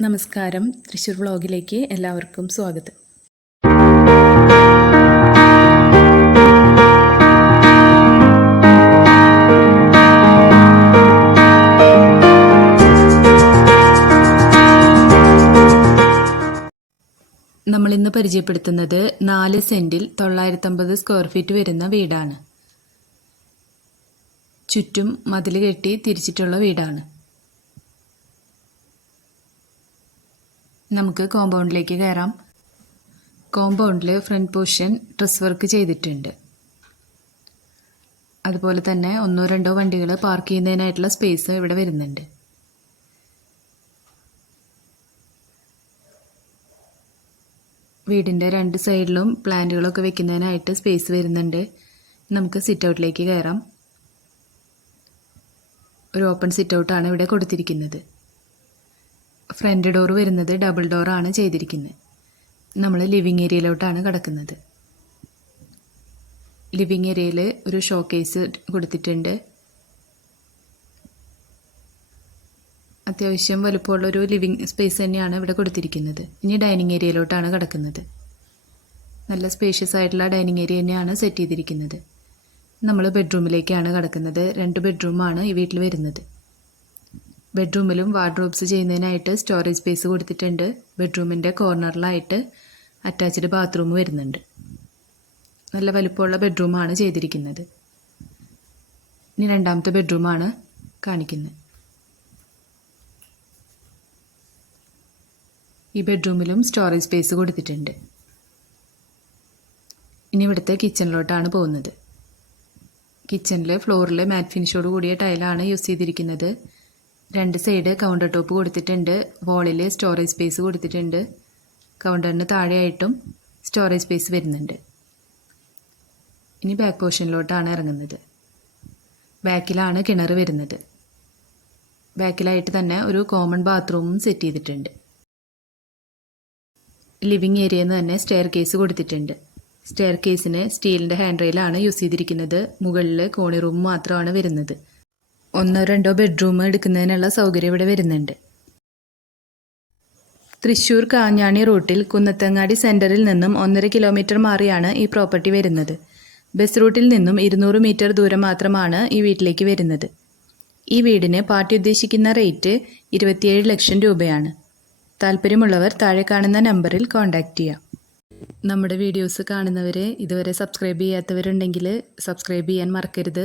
നമസ്കാരം. തൃശ്ശൂർ വ്ളോഗിലേക്ക് എല്ലാവർക്കും സ്വാഗതം. നമ്മളിന്ന് പരിചയപ്പെടുത്തുന്നത് നാല് സെന്റിൽ തൊള്ളായിരത്തമ്പത് സ്ക്വയർ ഫീറ്റ് വരുന്ന വീടാണ്. ചുറ്റും മതിൽ കെട്ടി തിരിച്ചിട്ടുള്ള വീടാണ്. നമുക്ക് കോമ്പൗണ്ടിലേക്ക് കയറാം. കോമ്പൗണ്ടിൽ ഫ്രണ്ട് പോർഷൻ ഡ്രസ് വർക്ക് ചെയ്തിട്ടുണ്ട്. അതുപോലെ തന്നെ ഒന്നോ രണ്ടോ വണ്ടികൾ പാർക്ക് ചെയ്യുന്നതിനായിട്ടുള്ള സ്പേസ് ഇവിടെ വരുന്നുണ്ട്. വീടിന്റെ രണ്ട് സൈഡിലും പ്ലാന്റുകളൊക്കെ വെക്കുന്നതിനായിട്ട് സ്പേസ് വരുന്നുണ്ട്. നമുക്ക് സിറ്റ് ഔട്ടിലേക്ക് കയറാം. ഒരു ഓപ്പൺ സിറ്റ് ഔട്ടാണ് ഇവിടെ കൊടുത്തിരിക്കുന്നത്. ഫ്രണ്ട് ഡോർ വരുന്നത് ഡബിൾ ഡോറാണ് ചെയ്തിരിക്കുന്നത് നമ്മൾ ലിവിങ് ഏരിയയിലോട്ടാണ് കിടക്കുന്നത്. ലിവിങ് ഏരിയയിൽ ഒരു ഷോ കേസ് കൊടുത്തിട്ടുണ്ട്. അത്യാവശ്യം വലുപ്പമുള്ളൊരു ലിവിങ് സ്പേസ് തന്നെയാണ് ഇവിടെ കൊടുത്തിരിക്കുന്നത്. ഇനി ഡൈനിങ് ഏരിയയിലോട്ടാണ് കിടക്കുന്നത്. നല്ല സ്പേഷ്യസ് ആയിട്ടുള്ള ഡൈനിങ് ഏരിയ തന്നെയാണ് സെറ്റ് ചെയ്തിരിക്കുന്നത്. നമ്മൾ ബെഡ്റൂമിലേക്കാണ് കിടക്കുന്നത്. രണ്ട് ബെഡ്റൂമാണ് ഈ വീട്ടിൽ വരുന്നത്. ബെഡ്റൂമിലും വാർഡ്രോബ്സ് ചെയ്യുന്നതിനായിട്ട് സ്റ്റോറേജ് സ്പേസ് കൊടുത്തിട്ടുണ്ട്. ബെഡ്റൂമിന്റെ കോർണറിലായിട്ട് അറ്റാച്ച്ഡ് ബാത്റൂം വരുന്നുണ്ട്. നല്ല വലുപ്പമുള്ള ബെഡ്റൂമാണ് ചെയ്തിരിക്കുന്നത്. ഇനി രണ്ടാമത്തെ ബെഡ്റൂമാണ് കാണിക്കുന്നത്. ഈ ബെഡ്റൂമിലും സ്റ്റോറേജ് സ്പേസ് കൊടുത്തിട്ടുണ്ട്. ഇനി ഇവിടുത്തെ കിച്ചണിലോട്ടാണ് പോകുന്നത്. കിച്ചണിൽ ഫ്ലോറിൽ മാറ്റ് ഫിനിഷോട് കൂടിയ ടൈലാണ് യൂസ് ചെയ്തിരിക്കുന്നത്. രണ്ട് സൈഡ് കൗണ്ടർ ടോപ്പ് കൊടുത്തിട്ടുണ്ട്. വോളിൽ സ്റ്റോറേജ് സ്പേസ് കൊടുത്തിട്ടുണ്ട്. കൗണ്ടറിന് താഴെയായിട്ടും സ്റ്റോറേജ് സ്പേസ് വരുന്നുണ്ട്. ഇനി ബാക്ക് പോർഷനിലോട്ടാണ് ഇറങ്ങുന്നത്. ബാക്കിലാണ് കിണർ വരുന്നത്. ബാക്കിലായിട്ട് തന്നെ ഒരു കോമൺ ബാത്റൂമും സെറ്റ് ചെയ്തിട്ടുണ്ട്. ലിവിങ് ഏരിയയിൽ നിന്ന് തന്നെ സ്റ്റെയർ കേസ് കൊടുത്തിട്ടുണ്ട് സ്റ്റെയർ കേസിന് സ്റ്റീലിന്റെ ഹാൻഡ് റെയിലാണ് യൂസ് ചെയ്തിരിക്കുന്നത്. മുകളിൽ കോണി റൂം മാത്രമാണ് വരുന്നത്. ഒന്നോ രണ്ടോ ബെഡ്റൂം എടുക്കുന്നതിനുള്ള സൗകര്യം ഇവിടെ വരുന്നുണ്ട്. തൃശൂർ കാഞ്ഞാണി റൂട്ടിൽ കുന്നത്തങ്ങാടി സെന്ററിൽ നിന്നും ഒന്നര കിലോമീറ്റർ മാറിയാണ് ഈ പ്രോപ്പർട്ടി വരുന്നത്. ബസ് റൂട്ടിൽ നിന്നും ഇരുന്നൂറ് മീറ്റർ ദൂരം മാത്രമാണ് ഈ വീട്ടിലേക്ക് വരുന്നത്. ഈ വീടിന് പാർട്ടി ഉദ്ദേശിക്കുന്ന റേറ്റ് ഇരുപത്തിയേഴ് ലക്ഷം രൂപയാണ്. താല്പര്യമുള്ളവർ താഴെ കാണുന്ന നമ്പറിൽ കോൺടാക്റ്റ് ചെയ്യാം. നമ്മുടെ വീഡിയോസ് കാണുന്നവരെ ഇതുവരെ സബ്സ്ക്രൈബ് ചെയ്യാത്തവരുണ്ടെങ്കിൽ സബ്സ്ക്രൈബ് ചെയ്യാൻ മറക്കരുത്.